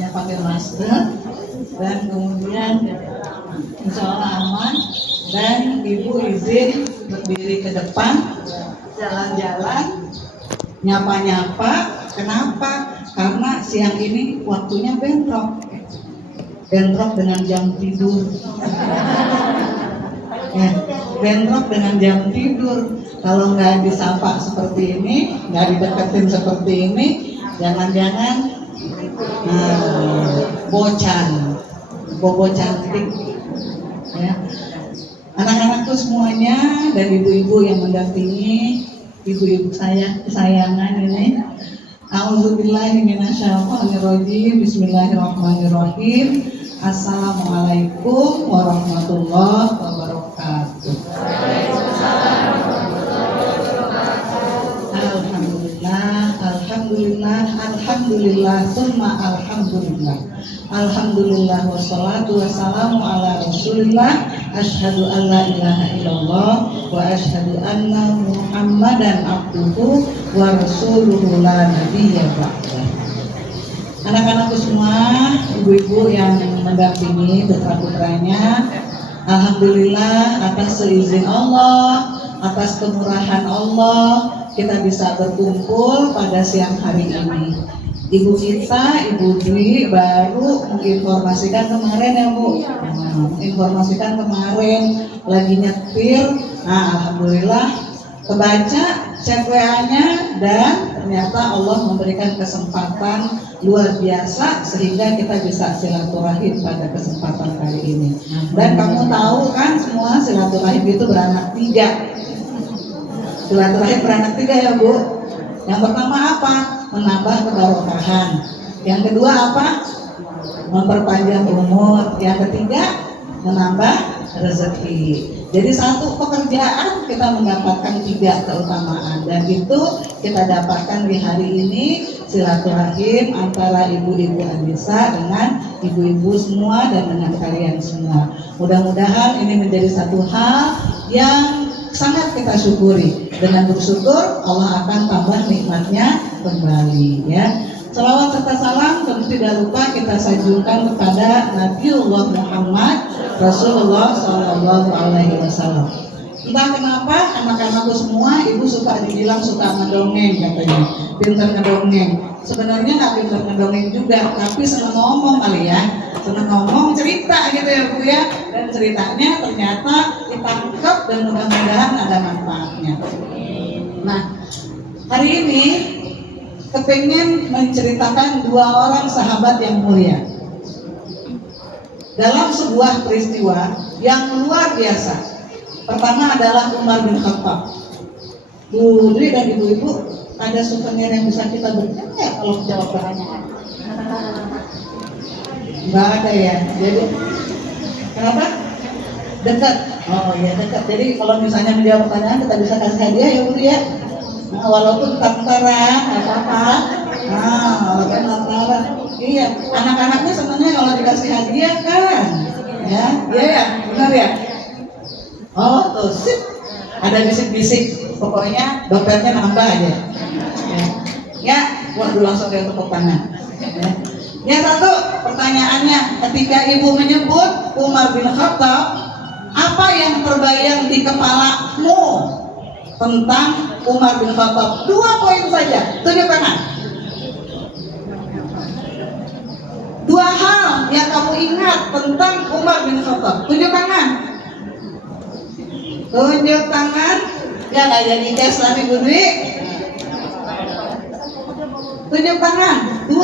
semuanya pakai masker, dan kemudian insya Allah aman. Dan ibu izin berdiri ke depan, jalan-jalan, nyapa-nyapa. Kenapa? Karena siang ini waktunya bentrok dengan jam tidur. Ya, bentrok dengan jam tidur. Kalau nggak disapa seperti ini, nggak dideketin seperti ini, jangan-jangan bobo cantik. Ya. Anak-anakku semuanya dan ibu-ibu yang mendampingi, ibu-ibu saya kesayangan ini. A'udzubillahi minasyaitonirrajim. Bismillahirrahmanirrahim. Assalamualaikum warahmatullahi wabarakatuh. Alhamdulillah, summa alhamdulillah. Alhamdulillah wassalatu wassalamu ala Rasulillah. Asyhadu an la ilaha illallah wa asyhadu anna Muhammadan abduhu wa rasuluhu la nabiyya ba'dah. Anak-anakku semua, ibu-ibu yang mendampingi putra-putranya, alhamdulillah atas seizin Allah, atas kemurahan Allah, kita bisa berkumpul pada siang hari ini. Ibu kita, Ibu Dwi baru menginformasikan kemarin ya Bu, informasikan kemarin lagi nyetir. Nah, alhamdulillah kebaca chat WA-nya dan ternyata Allah memberikan kesempatan luar biasa sehingga kita bisa silaturahim pada kesempatan kali ini. Dan kamu tahu kan semua silaturahim itu beranak tiga. Silaturahim beranak tiga ya Bu. Yang pertama apa? Menambah keberkahan. Yang kedua apa? Memperpanjang umur. Yang ketiga menambah rezeki. Jadi satu pekerjaan kita mendapatkan tiga keutamaan, dan itu kita dapatkan di hari ini, silaturahim antara ibu-ibu Anissa dengan ibu-ibu semua dan dengan kalian semua. Mudah-mudahan ini menjadi satu hal yang sangat kita syukuri. Dengan bersyukur Allah akan tambah nikmatnya kembali ya. Salawat serta salam tentu tidak lupa kita sanjungkan kepada Nabiullah Muhammad Rasulullah Sallallahu Alaihi Wasallam. Entah kenapa anak-anakku semua, ibu suka dibilang suka ngedongeng katanya, pintar ngedongeng. Sebenarnya nggak pintar ngedongeng juga, tapi senang ngomong kali ya, senang ngomong cerita gitu ya Bu ya. Dan ceritanya ternyata ditangkap dan mudah-mudahan ada manfaatnya. Nah, hari ini kepengen menceritakan dua orang sahabat yang mulia dalam sebuah peristiwa yang luar biasa. Pertama adalah Umar bin Khattab. Bu Dri dan ibu-ibu, ada souvenir yang bisa kita berikan ya kalau jawab pertanyaan? Nggak ada ya. Jadi kenapa? Dekat. Oh ya dekat. Jadi kalau misalnya menjawab pertanyaan kita bisa kasih hadiah ya Bu ya. Nah, walaupun tantaran, nggak apa-apa. Nah, walaupun tantaran. Iya, anak-anaknya sebenarnya kalau dikasih hadiah kan, ya, iya ya, benar ya. Oh tuh, sip. Ada bisik-bisik. Pokoknya dompetnya nambah aja. Ya, waduh langsung dia tepuk tangan. Ya. Yang satu pertanyaannya, ketika ibu menyebut Umar bin Khattab, apa yang terbayang di kepalamu tentang Umar bin Khattab? 2 poin saja, tunjuk tangan. 2 hal yang kamu ingat tentang Umar bin Khattab, tunjuk tangan. Tunjuk tangan. Ya nggak jadi tes tapi Bu Dwi. Tunjuk tangan. 2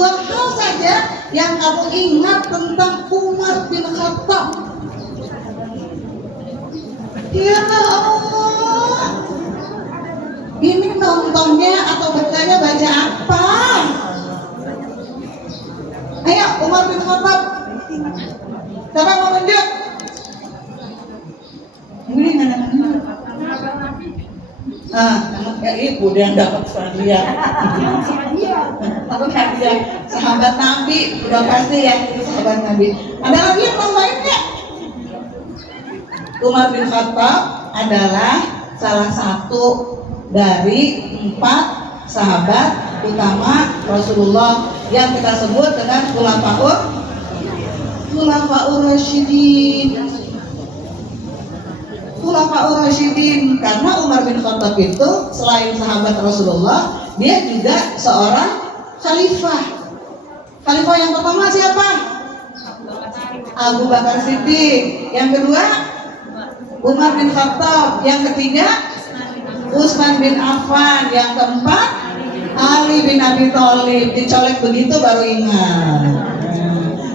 hal saja yang kamu ingat tentang Umar bin Khattab. Ya Allah, ini nontonnya atau bacanya baca apa? Ayo Umar bin Khattab, siapa mau tunjuk? Ini anak-anak. Ya ibu yang dapat hadiah. Dapat hadiah sahabat Nabi, udah pasti ya sahabat Nabi. Ada lagi yang mau lain nggak? Umar bin Khattab adalah salah satu dari 4 sahabat utama Rasulullah yang kita sebut dengan Khulafaur Rasyidin. Khulafaur Rasyidin karena Umar bin Khattab itu selain sahabat Rasulullah, dia juga seorang khalifah. Khalifah yang pertama siapa? Abu Bakar Siddiq. Yang kedua Umar bin Khattab. Yang ketiga Utsman bin Affan. Yang keempat Ali bin Abi Thalib. Dicolek begitu baru ingat.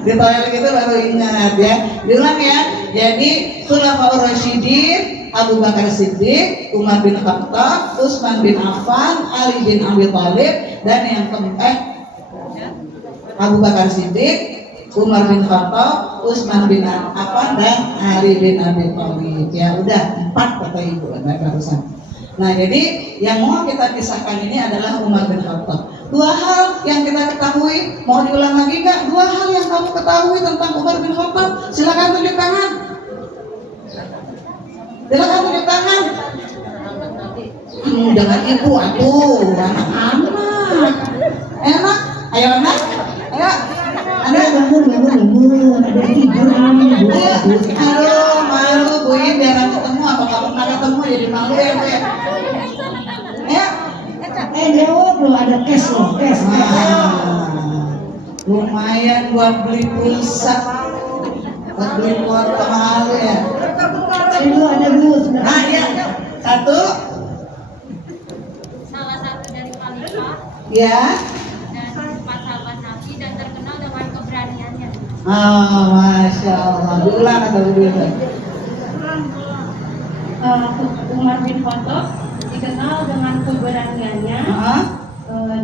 Ditolak begitu baru ingat ya. Diulang ya. Jadi Khulafaur Rasyidin, Abu Bakar Siddiq, Umar bin Khattab, Utsman bin Affan, Ali bin Abi Thalib, dan yang keempat Abu Bakar Siddiq, Umar bin Khattab, Utsman bin Affan, dan Ali bin Abi Thalib. Ya udah 4 kata ibu barusan. Nah jadi yang mau kita kisahkan ini adalah Umar bin Khattab. 2 hal yang kita ketahui, mau diulang lagi nggak? 2 hal yang kamu ketahui tentang Umar bin Khattab. Silakan tunjuk tangan. Silakan tunjuk tangan. Dengan ibu, aduh, anak-anak. Enak, ayo anak, ayo. Anda bangun, ada tidur. Aduh, malu Bu Im, jarang ketemu, apa kamu pernah ketemu jadi malu ya Bu ya? Jawab loh, ada cash loh, cash. Lumayan buat beli pulsa, buat beli foto mahal ya. Itu ada dulu. Nah ya, satu. Salah satu dari khalifah. Ya. Dan 4 sahabat Nabi dan terkenal dengan keberaniannya. Masya Allah. Diulang atau diulang? Umar bin Khattab dikenal dengan keberaniannya.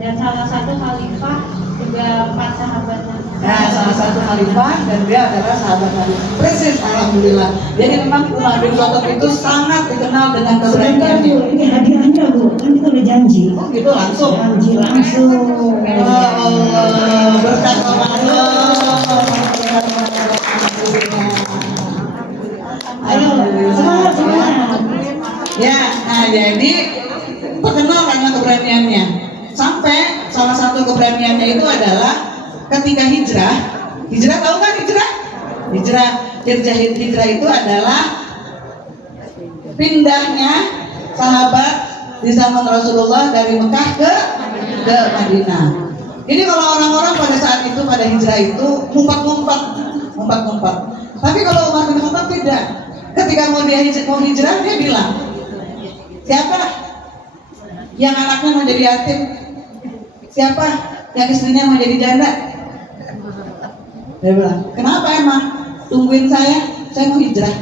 Dan salah satu khalifah juga 4 sahabat Nabi. Nah, salah satu khalifah dan dia adalah sahabat Nabi. Persis, alhamdulillah. Jadi memang Umar bin Khattab itu sangat dikenal dengan keberaniannya. Bu, ini hadiahnya Bu, kan kita udah janji. Oh gitu langsung. Janji langsung. Allah, berkat Allah. Ayo, semangat. Ya, nah jadi terkenal karena keberaniannya. Sampai salah satu keberaniannya itu adalah ketika hijrah. Hijrah tahu kan hijrah? Hijrah itu adalah pindahnya sahabat di zaman Rasulullah dari Mekah ke Madinah. Jadi kalau orang-orang pada saat itu pada hijrah itu ngumpat-ngumpat. Tapi kalau Umar bin Khattab tidak. Ketika mau hijrah dia bilang, siapa yang anaknya mau jadi yatim? Siapa yang istrinya mau jadi janda? Dia bilang, kenapa emang? Tungguin saya mau hijrah.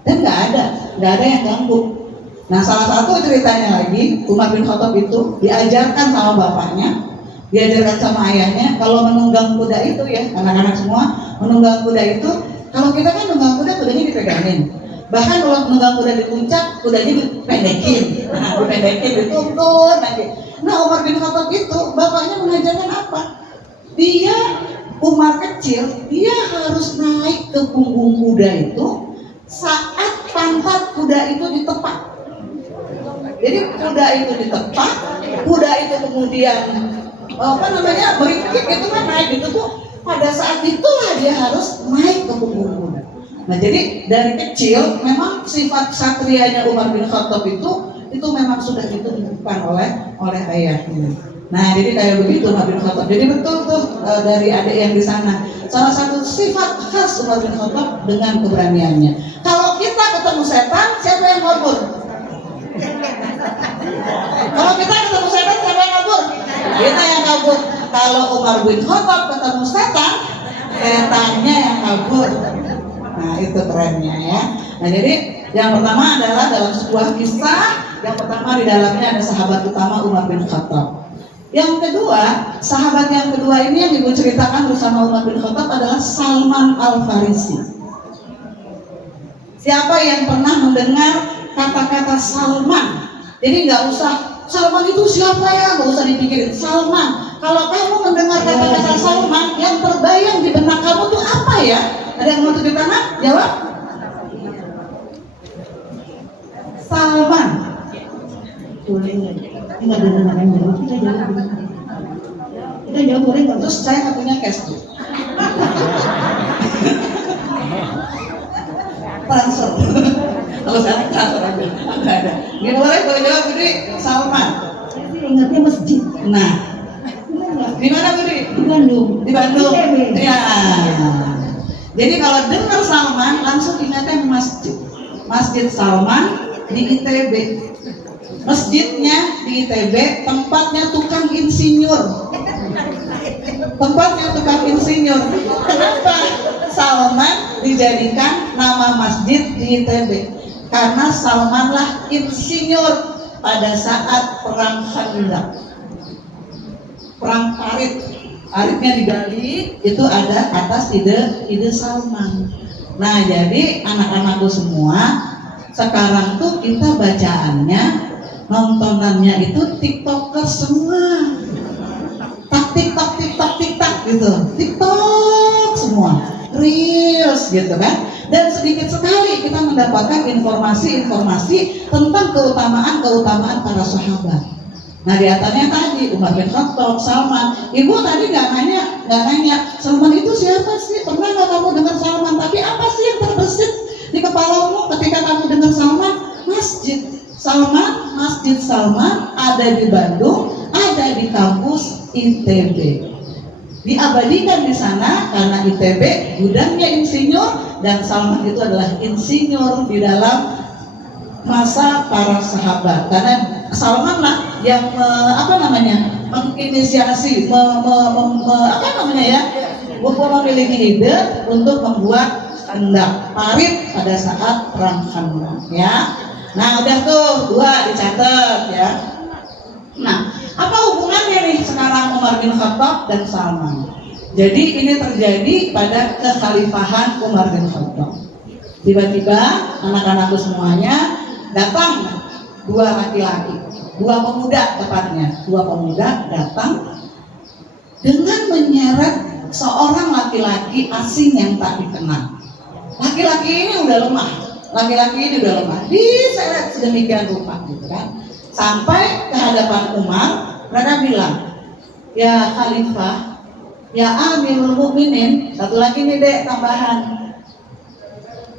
Dan nggak ada yang ganggu. Nah salah satu ceritanya lagi, Umar bin Khattab itu diajarkan sama bapaknya, diajarkan sama ayahnya, kalau menunggang kuda itu ya, anak-anak semua, menunggang kuda itu, kalau kita kan nunggang kuda, kudanya dipegangin. Bahkan kalau menunggang kuda di puncak, kudanya dipendekin, dituntun lagi. Nah Umar bin Khattab itu, bapaknya mengajarkan apa? Umar kecil, dia harus naik ke punggung kuda itu saat pantat kuda itu ditepak. Jadi kuda itu ditepak, kuda itu kemudian meringkik itu kan naik itu tuh. Pada saat itulah dia harus naik ke punggung kuda. Nah jadi dari kecil memang sifat satrianya Umar bin Khattab itu memang sudah ditumbuhkan oleh ayahnya. Nah jadi kayak begitu Umar bin Khattab. Jadi betul tuh dari adik yang di sana. Salah satu sifat khas Umar bin Khattab dengan keberaniannya. Kalau kita ketemu setan, siapa yang kabur? Kalau kita ketemu setan, siapa yang kabur? Kita yang kabur. Kalau Umar bin Khattab ketemu setan, setannya yang kabur. Nah itu kerennya ya. Nah jadi yang pertama adalah dalam sebuah kisah, yang pertama di dalamnya ada sahabat utama Umar bin Khattab. Yang kedua, sahabat yang kedua ini yang ibu ceritakan bersama Umar bin Khattab adalah Salman Al-Farisi. Siapa yang pernah mendengar kata-kata Salman? Jadi nggak usah Salman itu siapa ya, nggak usah dipikirin. Salman. Kalau kamu mendengar kata-kata Salman, yang terbayang di benak kamu tuh apa ya? Ada yang mau tunjuk tangan? Jawab. Salman. Boleh nggak? Nggak ada namanya. Kita kita jawab boleh nggak? Terus saya nggak punya cash tuh. Transfer. Kalau saya transfer aja, nggak ada. Gini boleh jawab Budi? Salman. Saya sih ingatnya masjid. Nah, Benar nggak? di mana Budi? Di Bandung. Di Bandung. ITB. Ya. Jadi kalau dengar Salman langsung ingatnya masjid. Masjid Salman di ITB. Masjidnya di ITB, tempatnya tukang insinyur. Tempatnya tukang insinyur. Kenapa Salman dijadikan nama masjid di ITB? Karena Salmanlah insinyur pada saat perang Khandaq. Perang Parit. Paritnya digali, itu ada atas ide Salman. Nah, jadi anak-anakku semua, sekarang tuh kita bacaannya, nontonannya itu TikToker semua. Tak gitu. TikTok semua. Reels gitu kan. Dan sedikit sekali kita mendapatkan informasi-informasi tentang keutamaan para sahabat. Nah, di atasnya tadi Umar bin Khattab, Salman. Ibu tadi nggak nanya, Salman itu siapa sih? Pernah nggak kamu dengar Salman? Tapi apa sih yang terbesit di kepalamu ketika kamu dengar Salman? Masjid Salman ada di Bandung, ada di kampus ITB. Diabadikan di sana karena ITB gudangnya insinyur dan Salman itu adalah insinyur di dalam masa para sahabat. Karena Salman lah yang menginisiasi, memiliki ide untuk membuat Khandaq Parit pada saat perang Khandaq, ya. Nah, udah tuh 2 dicatat ya. Nah, apa hubungannya nih sekarang Umar bin Khattab dan Salman? Jadi ini terjadi pada kekhalifahan Umar bin Khattab. Tiba-tiba anak-anakku semuanya datang 2 laki-laki, 2 pemuda tepatnya, 2 pemuda datang dengan menyeret seorang laki-laki asing yang tak dikenal. Laki-laki ini udah lemah, diseret sedemikian rupa gitu kan, sampai ke hadapan Umar. Mereka bilang, ya Khalifah, ya Amirul Mukminin, satu lagi nih dek tambahan.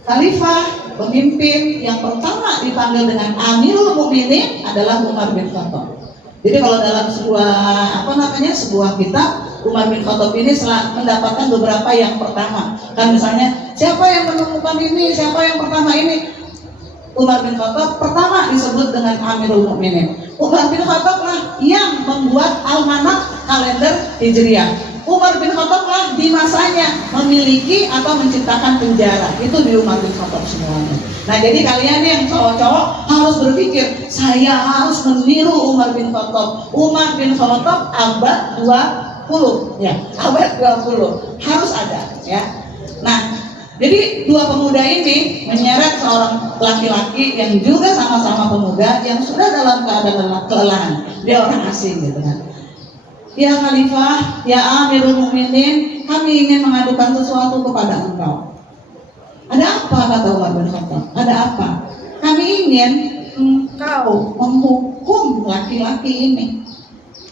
Khalifah, pemimpin yang pertama dipanggil dengan Amirul Mukminin adalah Umar bin Khattab. Jadi kalau dalam sebuah kitab, Umar bin Khattab ini mendapatkan beberapa yang pertama. Kan misalnya, siapa yang menemukan ini, siapa yang pertama ini? Umar bin Khattab pertama disebut dengan Amirul Mukminin. Umar bin Khattab lah yang membuat almanak kalender Hijriah. Umar bin Khattab lah di masanya memiliki atau menciptakan penjara. Itu di Umar bin Khattab semuanya. Nah, jadi kalian yang cowok-cowok harus berpikir, saya harus meniru Umar bin Khattab. Umar bin Khattab abad 20, ya, abad 20 harus ada, ya. Nah, jadi 2 pemuda ini menyeret seorang laki-laki yang juga sama-sama pemuda yang sudah dalam keadaan kelelahan. Dia orang asing gitu kan. Ya Khalifah, ya Amirul Mukminin, kami ingin mengadukan sesuatu kepada engkau. Ada apa, kata Umar bin Khattab? Ada apa? Kami ingin engkau menghukum laki-laki ini.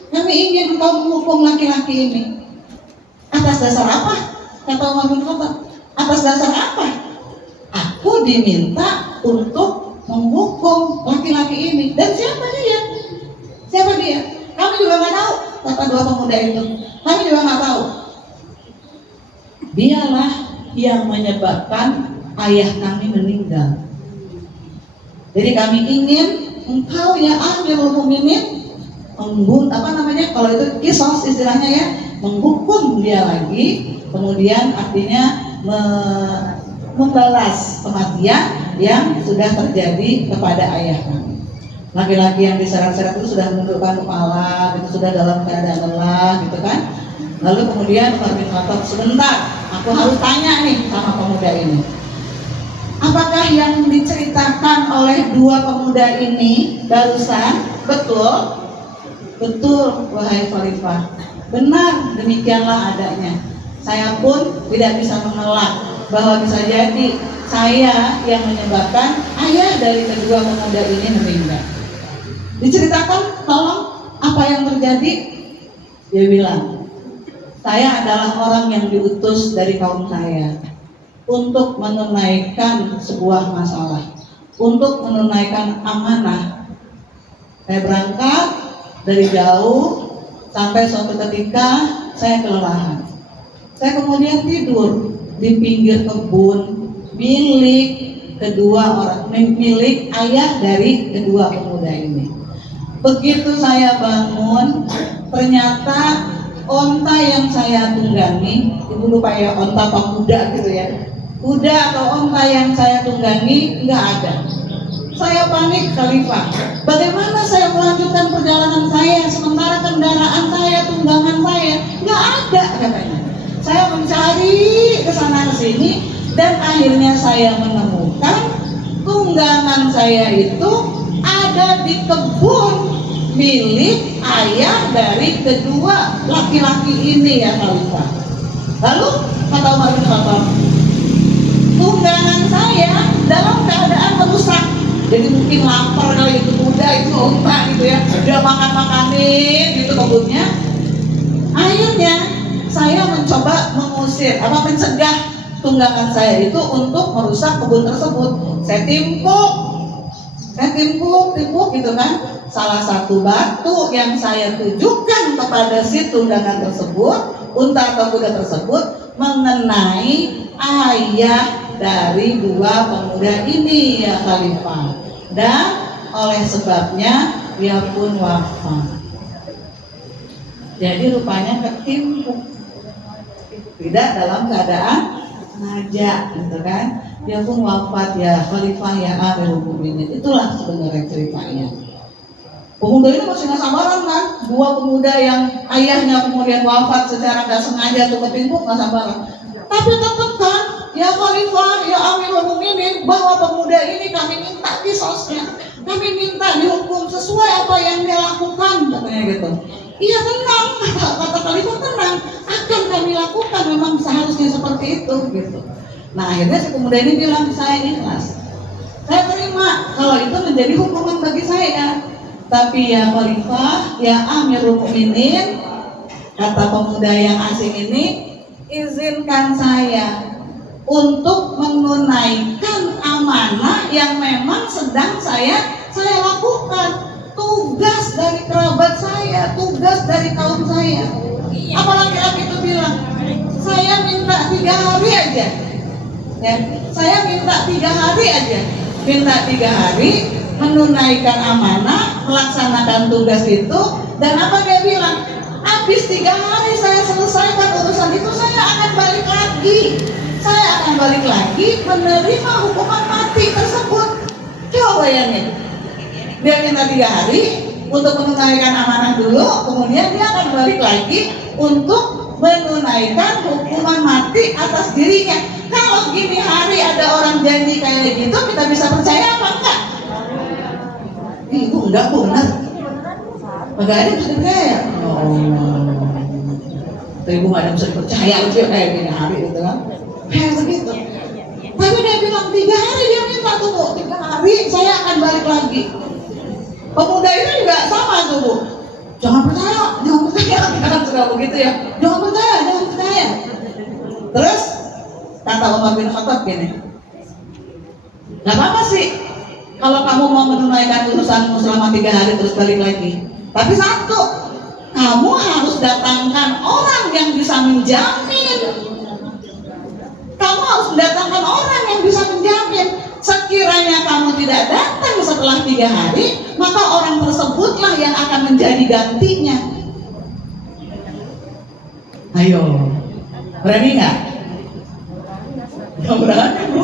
Kami ingin engkau menghukum laki-laki ini. Atas dasar apa? Kata Umar bin Khattab. Atas dasar apa? Aku diminta untuk menghukum laki-laki ini. Dan siapa dia? Siapa dia? Kami juga nggak tahu, kata 2 pemuda itu. Kami juga nggak tahu. Dialah yang menyebabkan ayah kami meninggal. Jadi kami ingin engkau ya Amirul Mukminin kalau itu kisos istilahnya ya, menghukum dia lagi, kemudian artinya membalas kematian yang sudah terjadi kepada ayah kami. Laki-laki yang diseret-seret itu sudah menundukkan kepala, itu sudah dalam keadaan lelah, gitu kan. Lalu kemudian Umar bin Khattab, sebentar, aku harus tanya nih sama pemuda ini. Apakah yang diceritakan oleh 2 pemuda ini barusan betul? Betul, wahai Khalifah. Benar, demikianlah adanya. Saya pun tidak bisa mengelak bahwa bisa jadi saya yang menyebabkan ayah dari kedua pemuda ini meninggal. Diceritakan, tolong, apa yang terjadi? Dia bilang, Saya adalah orang yang diutus dari kaum saya untuk menunaikan sebuah masalah, untuk menunaikan amanah. Saya berangkat dari jauh sampai suatu ketika saya kelelahan. Saya kemudian tidur di pinggir kebun milik milik ayah dari kedua pemuda ini. Begitu saya bangun, ternyata onta yang saya tunggangi, ibu lupa ya, onta apa kuda gitu ya, kuda atau onta yang saya tunggangi nggak ada. Saya panik, Khalifah. Bagaimana saya melanjutkan perjalanan saya sementara kendaraan saya, tunggangan saya nggak ada katanya. Saya mencari ke sana sini dan akhirnya saya menemukan tunggangan saya itu ada di kebun milik ayah dari kedua laki-laki ini ya Khalifah. Lalu kata Umar bin Khattab, tunggangan saya dalam keadaan merusak. Jadi mungkin lapar kali itu kuda itu onta gitu ya, dia makan-makanin gitu kebunnya. Akhirnya saya mencoba mencegah tunggangan saya itu untuk merusak kebun tersebut. Saya timpuk gitu kan. Salah satu batu yang saya tujukan kepada si tunggangan tersebut, unta atau kuda tersebut, mengenai ayah dari dua pemuda ini ya Khalifah, dan oleh sebabnya dia pun wafat. Jadi rupanya ketimpuk, tidak dalam keadaan sengaja gitu kan, dia pun wafat ya Khalifah ya Amirul Mukminin. Itulah sebenarnya ceritanya. Pemuda ini masih nggak sabaran kan, dua pemuda yang ayahnya kemudian wafat secara nggak sengaja tuh ketimpuk, nggak sabaran. Tapi tetap kan, ya Khalifah, ya Amirul Mukminin, bahwa pemuda ini kami minta kisosnya, kami minta dihukum sesuai apa yang dia lakukan, katanya gitu. Iya tenang, kata Khalifah, tenang, akan kami lakukan, memang seharusnya seperti itu gitu. Nah akhirnya si pemuda ini bilang, saya ikhlas, saya terima kalau itu menjadi hukuman bagi saya. Tapi ya Khalifah, ya Amirul Mukminin, kata pemuda yang asing ini, izinkan saya untuk menunaikan amanah yang memang sedang saya lakukan, tugas dari kerabat saya, tugas dari kaum saya. Apa laki-laki itu bilang, saya minta 3 hari aja ya, saya minta 3 hari aja, minta 3 hari menunaikan amanah, melaksanakan tugas itu. Dan apa dia bilang, habis 3 hari saya selesaikan urusan itu, saya akan balik lagi, saya akan balik lagi menerima hukuman mati tersebut. Coba bayangin, dia minta 3 hari untuk menunaikan amanah dulu, kemudian dia akan balik lagi untuk menunaikan hukuman mati atas dirinya. Kalau gini hari ada orang janji kayak gitu, kita bisa percaya apa enggak? Ibu enggak benar, enggak ada bisa percaya. Ibu nggak ada bisa percaya itu kayak gini hari gitu kan, kayak begitu. Tapi dia bilang 3 hari dia minta tuh Bu, 3 hari saya akan balik lagi. Pemuda ini juga sama tuh Bu, jangan percaya, kan suka begitu ya, jangan percaya. Terus kata Umar bin Khattab gini, nggak apa-apa sih kalau kamu mau menunaikan urusanmu selama 3 hari terus balik lagi. Tapi satu, kamu harus datangkan orang yang bisa menjamin. Kamu harus mendatangkan orang yang bisa menjamin. Sekiranya kamu tidak datang setelah 3 hari, maka orang tersebutlah yang akan menjadi gantinya. Ayo, berani nggak? Nggak berani Bu.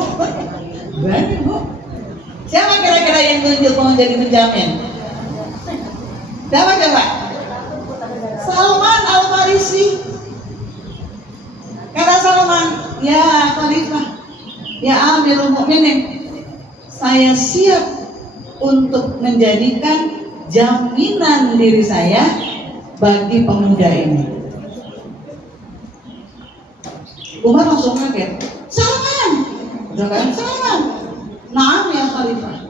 Berani Bu. Siapa kira-kira yang tunjuk mau jadi penjamin? Siapa coba? Salman Al-Farisi. Kata Salman, ya Khalifah, ya Amirul Mukminin, saya siap untuk menjadikan jaminan diri saya bagi pemuda ini. Umar langsung kaget. Salman, udah kan Salman. Naam ya Khalifah,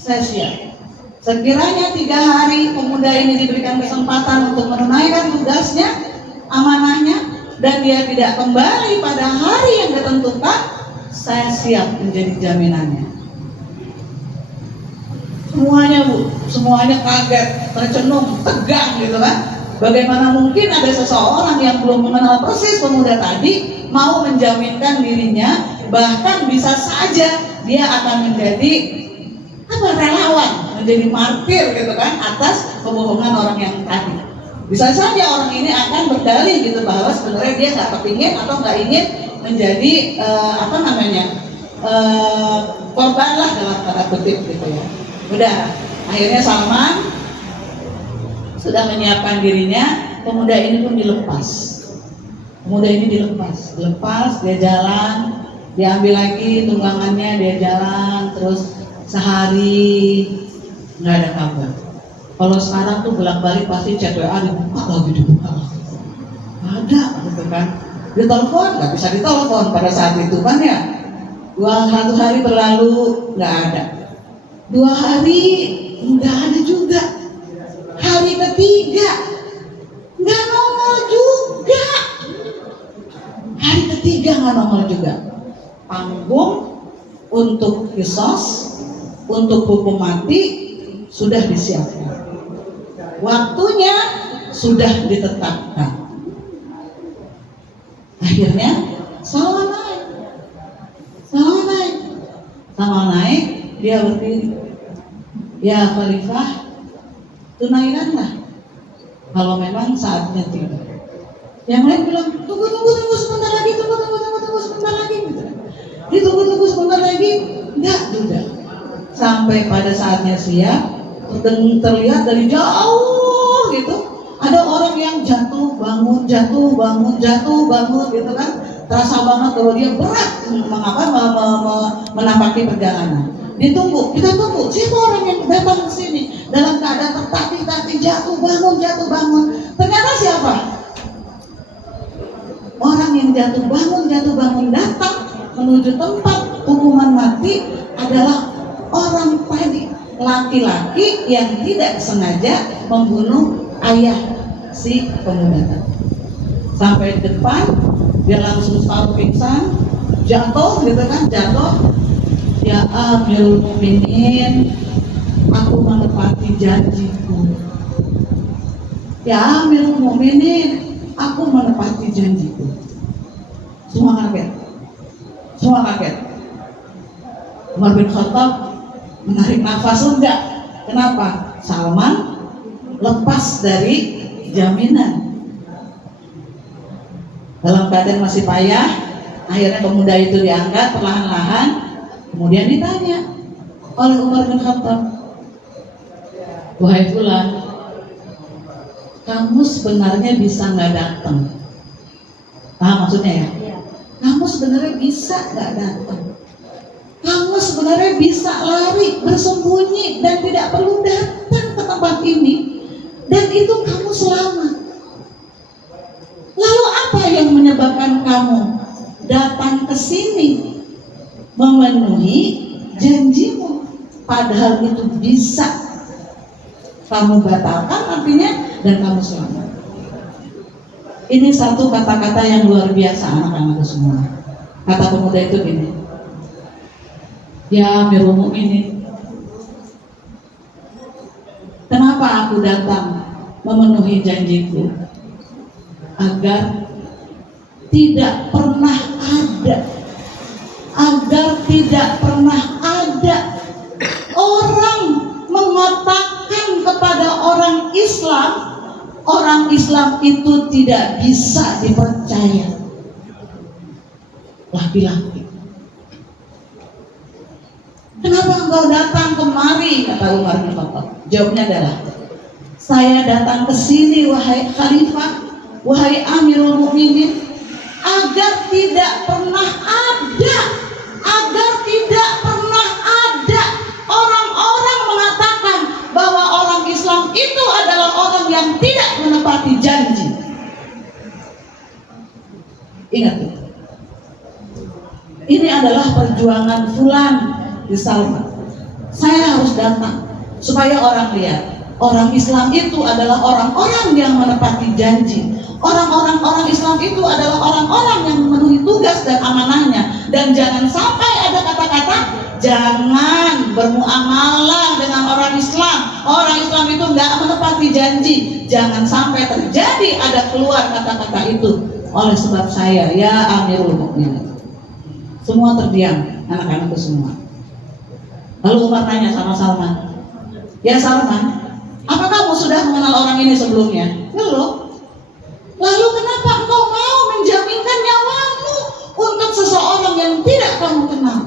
saya siap. Sekiranya 3 hari pemuda ini diberikan kesempatan untuk menunaikan tugasnya, amanahnya, dan dia tidak kembali pada hari yang ditentukan, saya siap menjadi jaminannya. Semuanya Bu, semuanya kaget, tercenung, tegang gitu kan. Bagaimana mungkin ada seseorang yang belum mengenal persis pemuda tadi mau menjaminkan dirinya, bahkan bisa saja dia akan menjadi relawan, menjadi martir gitu kan atas kebohongan orang yang tadi. Bisa saja orang ini akan berdalih gitu bahwa sebenarnya dia nggak kepingin atau nggak ingin menjadi korban lah dalam tanda kutip gitu ya. Udah, akhirnya Salman sudah menyiapkan dirinya, pemuda ini pun dilepas. Pemuda ini dilepas, dia jalan, diambil lagi tunggangannya, dia jalan terus sehari nggak ada kabar. Kalau sekarang tuh bolak-balik pasti chat WA dibuka lagi. Ada gitu kan. Ditelepon nggak bisa ditelepon pada saat itu kan ya. 2 hari berlalu nggak ada. 2 hari nggak ada juga. Hari ketiga nggak nongol juga. Hari ketiga nggak nongol juga. Panggung untuk kisos, untuk hukum mati sudah disiapkan. Waktunya sudah ditetapkan. Akhirnya Salman naik, dia berdiri. Ya Khalifah, tunaikanlah kalau memang saatnya tiba. Yang lain bilang tunggu sebentar lagi, tunggu sebentar lagi gitu. Ditunggu sebentar lagi, enggak juga. Sampai pada saatnya siap, terlihat dari jauh gitu ada orang yang jatuh bangun gitu kan. Terasa banget kalau dia berat menapaki perjalanan. Kita tunggu siapa orang yang datang ke sini dalam keadaan tertatih-tatih, jatuh bangun. Ternyata siapa? Orang yang jatuh bangun datang menuju tempat hukuman mati adalah orang tadi, laki-laki yang tidak sengaja membunuh ayah si pemuda tadi. Sampai depan dia langsung start pingsan, jatuh. Ya Amirul Mukminin, aku menepati janjiku. Ya Amirul Mukminin, aku menepati janjiku. Semua kaget. Umar bin Khattab menarik nafas lega. Kenapa? Salman lepas dari jaminan. Dalam keadaan masih payah, akhirnya pemuda itu diangkat perlahan-lahan, kemudian ditanya oleh Umar bin Khattab, wahai fulan, kamu sebenarnya bisa nggak datang? Paham maksudnya ya? Kamu sebenarnya bisa nggak datang? Kamu sebenarnya bisa lari, bersembunyi dan tidak perlu datang ke tempat ini, dan itu kamu selamat. Lalu apa yang menyebabkan kamu datang ke sini memenuhi janjimu, padahal itu bisa kamu batalkan artinya dan kamu selamat. Ini satu kata-kata yang luar biasa anak-anak semua. Kata pemuda itu gini, ya Amirul Mukminin, kenapa aku datang memenuhi janjiku? Agar tidak pernah ada orang mengatakan kepada orang Islam itu tidak bisa dipercaya. Laki-laki. Kenapa engkau datang kemari? Kata Umar bin Khattab. Jawabnya adalah, saya datang ke sini wahai Khalifah, wahai Amirul Mukminin, agar tidak pernah ada orang-orang mengatakan bahwa orang Islam itu adalah orang yang tidak menepati janji. Ingat itu. Ini adalah perjuangan fulan di Salman. Saya harus datang supaya orang lihat Orang Islam itu adalah orang-orang yang menepati janji. Orang Islam itu adalah orang-orang yang memenuhi tugas dan amanahnya. Dan jangan sampai ada kata-kata jangan bermuamalah dengan orang Islam. Orang Islam itu nggak menepati janji. Jangan sampai terjadi ada keluar kata-kata itu. Oleh sebab saya, ya Amirul Mukminin. Semua terdiam, anak-anakku semua. Lalu Umar tanya sama Salman, ya Salman, apa kamu sudah mengenal orang ini sebelumnya? Belum. Lalu kenapa engkau mau menjaminkan nyawamu untuk seseorang yang tidak kamu kenal?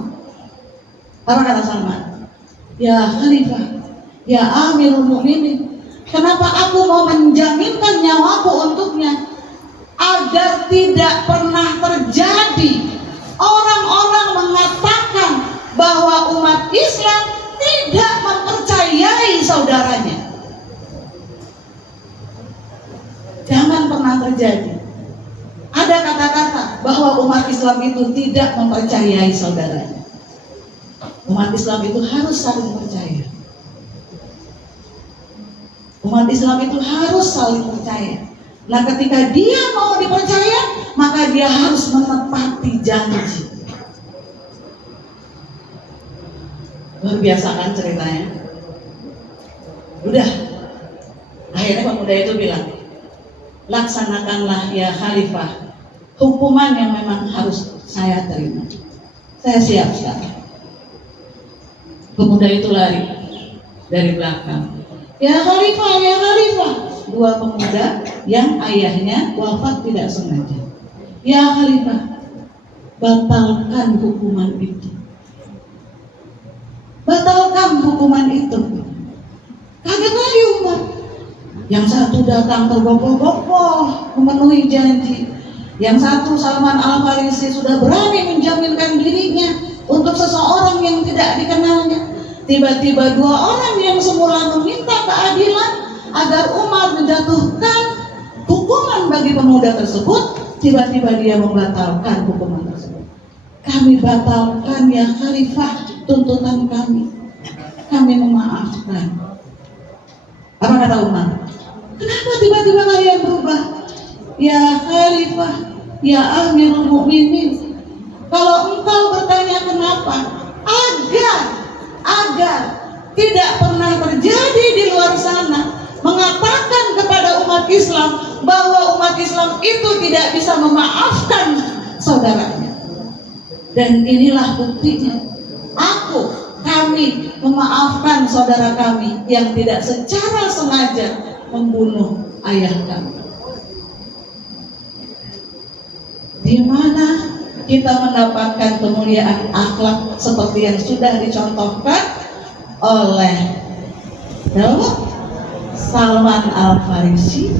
Apa kata Salman? Ya Khalifah, ya Amirul Mukminin, kenapa aku mau menjaminkan nyawaku untuknya? Agar tidak pernah terjadi orang-orang mengatakan bahwa umat Islam tidak mempercayai saudaranya. Jangan pernah terjadi ada kata-kata bahwa umat Islam itu tidak mempercayai saudaranya. Umat Islam itu harus saling percaya. Umat Islam itu harus saling percaya. Nah, ketika dia mau dipercaya, maka dia harus menepati janji. Luar biasa kan ceritanya? Udah, akhirnya pemuda itu bilang, laksanakanlah ya Khalifah hukuman yang memang harus saya terima. Saya siap sekarang. Pemuda itu lari dari belakang. Ya Khalifah, ya Khalifah. Dua pemuda yang ayahnya wafat tidak sengaja. Ya Khalifah, batalkan hukuman itu. Batalkan hukuman itu. Kaget lagi Umar. Yang satu datang tergopoh-gopoh memenuhi janji. Yang satu Salman Al-Farisi sudah berani menjaminkan dirinya untuk seseorang yang tidak dikenalnya. Tiba-tiba dua orang yang semula meminta keadilan agar Umar menjatuhkan hukuman bagi pemuda tersebut, tiba-tiba dia membatalkan hukuman tersebut. Kami batalkan ya Khalifah tuntutan kami. Kami memaafkan. Apa kata Umar? Kenapa tiba-tiba kalian berubah? Ya Khalifah, ya Amirul Mukminin, kalau engkau bertanya kenapa, agar tidak pernah terjadi di luar sana mengatakan kepada umat Islam bahwa umat Islam itu tidak bisa memaafkan saudaranya. Dan inilah buktinya. Kami memaafkan saudara kami yang tidak secara sengaja membunuh ayah kami. Di mana kita mendapatkan kemuliaan akhlak seperti yang sudah dicontohkan oleh Salman Al-Farisi,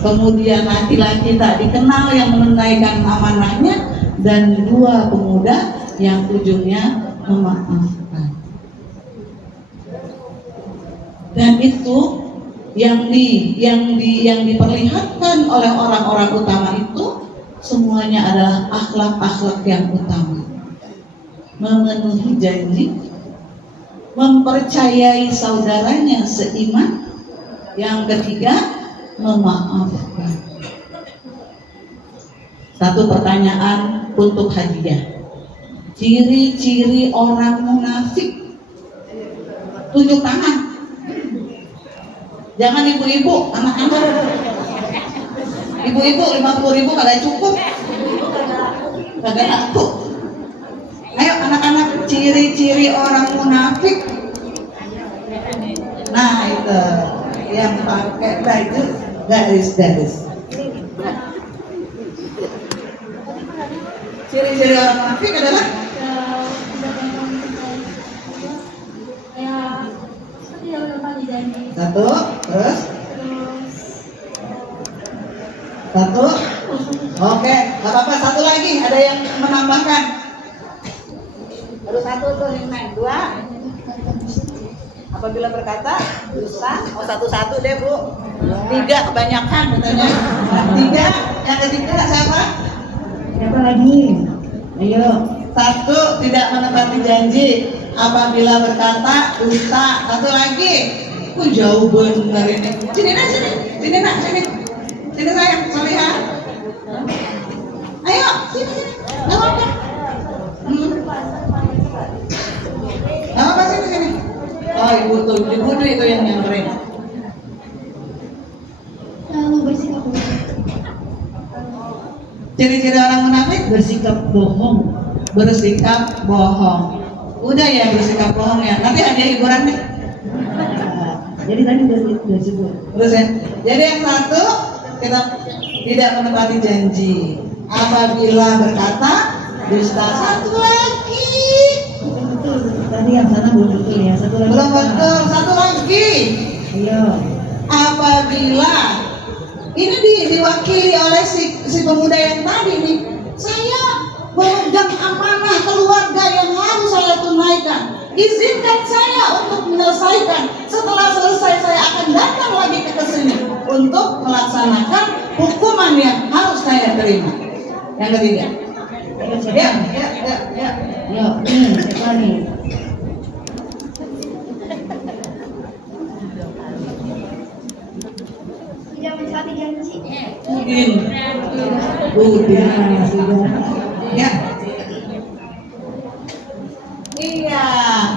kemudian laki-laki tak dikenal yang menunaikan amanahnya, dan dua pemuda yang ujungnya memaafkan. Dan itu yang diperlihatkan oleh orang-orang utama itu semuanya adalah akhlak-akhlak yang utama. Memenuhi janji, mempercayai saudaranya seiman, yang ketiga memaafkan. Satu pertanyaan untuk hadiah. Ciri-ciri orang munafik. Tunjuk tangan. Jangan ibu-ibu, anak-anak. Ibu-ibu 50.000 kagak cukup. Kagak laku. Ayo anak-anak, ciri-ciri orang munafik. Nah itu yang pakai baju garis-garis. Ciri-ciri orang munafik adalah satu, terus satu, oke, gak apa-apa, satu lagi, ada yang menambahkan. Baru satu tuh yang naik, dua. Apabila berkata dusta, oh satu-satu deh Bu. Tiga kebanyakan katanya. Tiga, yang ketiga siapa? Siapa lagi? Ayo. Satu, tidak menepati janji. Apabila berkata dusta. Satu lagi. jauh bener ini. Sini nak, sini. Sini nak, sini. Sini sayang, Solihah. Ayo, sini. Gak apa-apa. Gak apa-apa, sini. Oh, ibu tuh itu yang nyamperin. Lalu bersikap Ciri-ciri orang munafik Bersikap bohong. bersikap bohong. Udah ya bersikap bohong ya. Nanti ada hiburan nih. Jadi tadi udah sebut. Terus ya. Jadi yang satu kita tidak menepati janji. Apabila berkata dusta. Satu lagi. Betul. Tadi yang sana belum betul ya. Satu lagi. Belum betul. Satu lagi. Ayo. Apabila ini diwakili oleh si pemuda yang tadi nih, saya memegang amanah keluarga yang harus saya tunaikan. Izinkan saya untuk menyelesaikan. Setelah selesai saya akan datang lagi ke sini untuk melaksanakan hukuman yang harus saya terima. Yang ketiga. Ayo siapa? Ya. Ayo, siapa nih? tidak mentaati janji. Udin. Udah, sudah. Ya. Iya,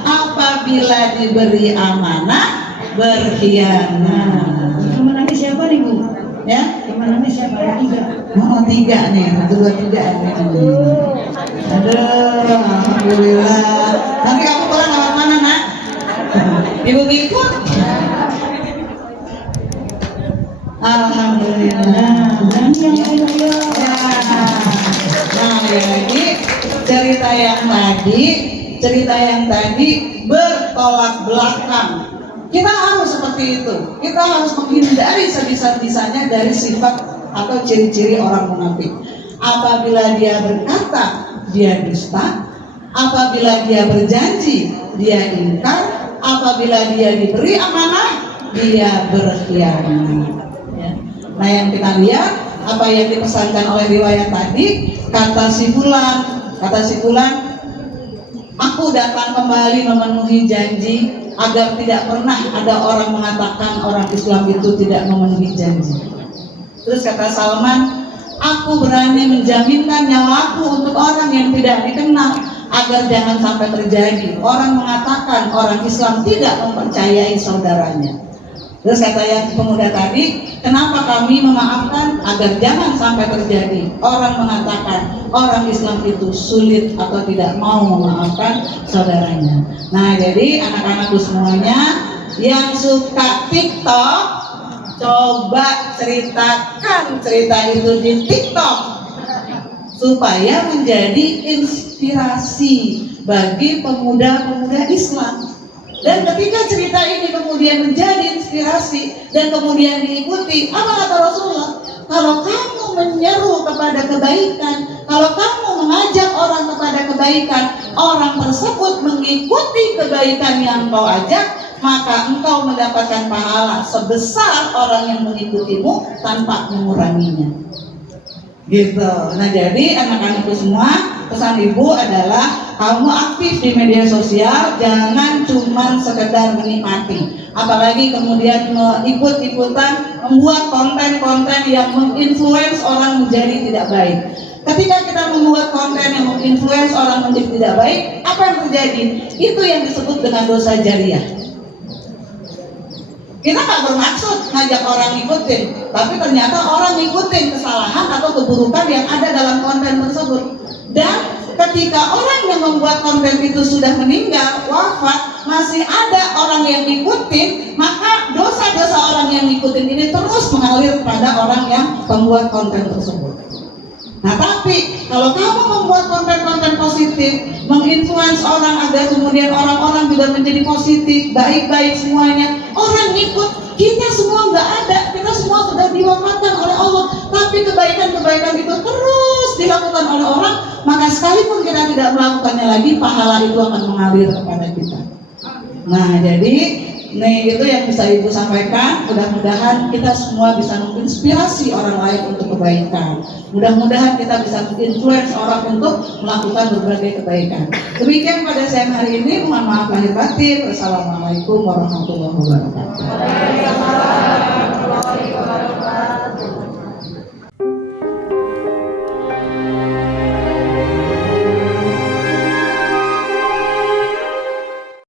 apabila diberi amanah berkhianat. Yang menangis siapa nih Bu? Ya, Yang menangis siapa? Ada tiga. oh 3 nih, 1, 2, 3 nih. Aduh, alhamdulillah. Nanti kamu pulang lewat mana nak? Ibu ikut. Alhamdulillah. Berani yang lain ayo. Nah, jadi cerita yang tadi bertolak belakang. Kita harus seperti itu. Kita harus menghindari sebisa-bisanya dari sifat atau ciri-ciri orang munafik. Apabila dia berkata, dia dusta. Apabila dia berjanji, dia ingkar. Apabila dia diberi amanah, dia berkhianat. Ya. Nah, yang kita lihat apa yang dipesankan oleh riwayat tadi, kata si fulan, aku datang kembali memenuhi janji agar tidak pernah ada orang mengatakan orang Islam itu tidak memenuhi janji. Terus kata Salman, aku berani menjaminkan nyawaku untuk orang yang tidak dikenal agar jangan sampai terjadi orang mengatakan orang Islam tidak mempercayai saudaranya. Terus kata yang pemuda tadi, kenapa kami memaafkan agar jangan sampai terjadi orang mengatakan orang Islam itu sulit atau tidak mau memaafkan saudaranya. Nah, jadi anak-anakku semuanya yang suka TikTok, coba ceritakan cerita itu di TikTok supaya menjadi inspirasi bagi pemuda-pemuda Islam. Dan ketika cerita ini kemudian menjadi inspirasi dan kemudian diikuti, apa kata Rasulullah? Kalau kamu menyeru kepada kebaikan, kalau kamu mengajak orang kepada kebaikan, orang tersebut mengikuti kebaikan yang kau ajak, maka engkau mendapatkan pahala sebesar orang yang mengikutimu tanpa menguranginya. Gitu. Nah, jadi anak-anakku semua, pesan ibu adalah kamu aktif di media sosial, jangan cuma sekedar menikmati, apalagi kemudian ikut-ikutan membuat konten-konten yang menginfluence orang menjadi tidak baik. Ketika kita membuat konten yang menginfluence orang menjadi tidak baik, apa yang terjadi? Itu yang disebut dengan dosa jariah. Kita nggak bermaksud ngajak orang ikutin, tapi ternyata orang ngikutin kesalahan atau keburukan yang ada dalam konten tersebut. Dan ketika orang yang membuat konten itu sudah meninggal, wafat, masih ada orang yang ngikutin, maka dosa-dosa orang yang ngikutin ini terus mengalir pada orang yang membuat konten tersebut. Nah, tapi kalau kamu membuat konten-konten positif, menginfluence orang agar kemudian orang-orang juga menjadi positif, baik-baik semuanya, orang ikut, kita semua nggak ada, kita semua sudah diwafatkan oleh Allah, tapi kebaikan-kebaikan itu terus dilakukan oleh orang, maka sekalipun kita tidak melakukannya lagi, pahala itu akan mengalir kepada kita. Nah, jadi Nih, itu yang bisa Ibu sampaikan. Mudah-mudahan kita semua bisa menginspirasi orang lain untuk kebaikan. Mudah-mudahan kita bisa influence orang untuk melakukan berbagai kebaikan. Demikian pada siang hari ini. Mohon maaf lahir batin. Wassalamualaikum warahmatullahi wabarakatuh.